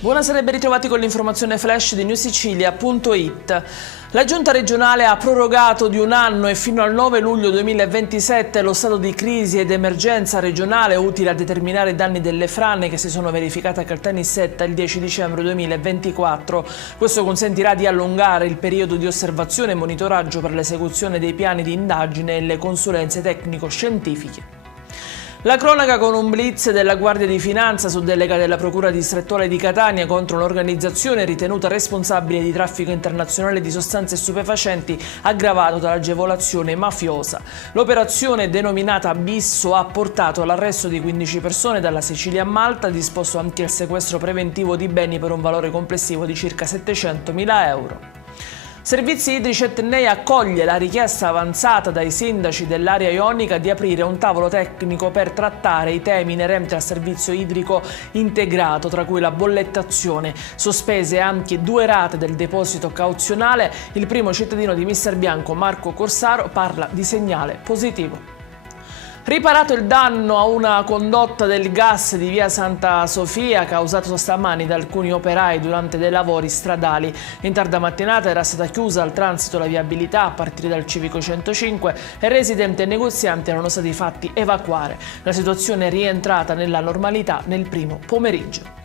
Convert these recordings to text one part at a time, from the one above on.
Buonasera e ben ritrovati con l'informazione flash di newsicilia.it. La Giunta regionale ha prorogato di un anno e fino al 9 luglio 2027 lo stato di crisi ed emergenza regionale utile a determinare i danni delle frane che si sono verificate a Caltanissetta il 10 dicembre 2024. Questo consentirà di allungare il periodo di osservazione e monitoraggio per l'esecuzione dei piani di indagine e le consulenze tecnico-scientifiche. La cronaca con un blitz della Guardia di Finanza su delega della Procura distrettuale di Catania contro un'organizzazione ritenuta responsabile di traffico internazionale di sostanze stupefacenti aggravato dall'agevolazione mafiosa. L'operazione denominata Bisso ha portato all'arresto di 15 persone dalla Sicilia a Malta, disposto anche il sequestro preventivo di beni per un valore complessivo di circa 700.000 euro. Servizi Idrici Etnei accoglie la richiesta avanzata dai sindaci dell'area ionica di aprire un tavolo tecnico per trattare i temi inerenti al servizio idrico integrato, tra cui la bollettazione, sospese anche 2 rate del deposito cauzionale. Il primo cittadino di Mister Bianco, Marco Corsaro, parla di segnale positivo. Riparato il danno a una condotta del gas di via Santa Sofia causato stamani da alcuni operai durante dei lavori stradali. In tarda mattinata era stata chiusa al transito la viabilità a partire dal civico 105 e residenti e negozianti erano stati fatti evacuare. La situazione è rientrata nella normalità nel primo pomeriggio.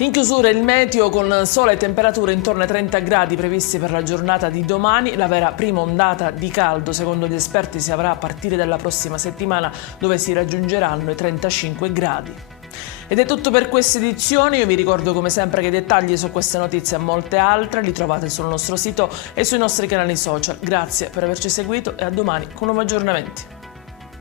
In chiusura il meteo con sole e temperature intorno ai 30 gradi previsti per la giornata di domani. La vera prima ondata di caldo, secondo gli esperti, si avrà a partire dalla prossima settimana, dove si raggiungeranno i 35 gradi. Ed è tutto per questa edizione. Io vi ricordo come sempre che i dettagli su queste notizie e molte altre li trovate sul nostro sito e sui nostri canali social. Grazie per averci seguito e a domani con nuovi aggiornamenti.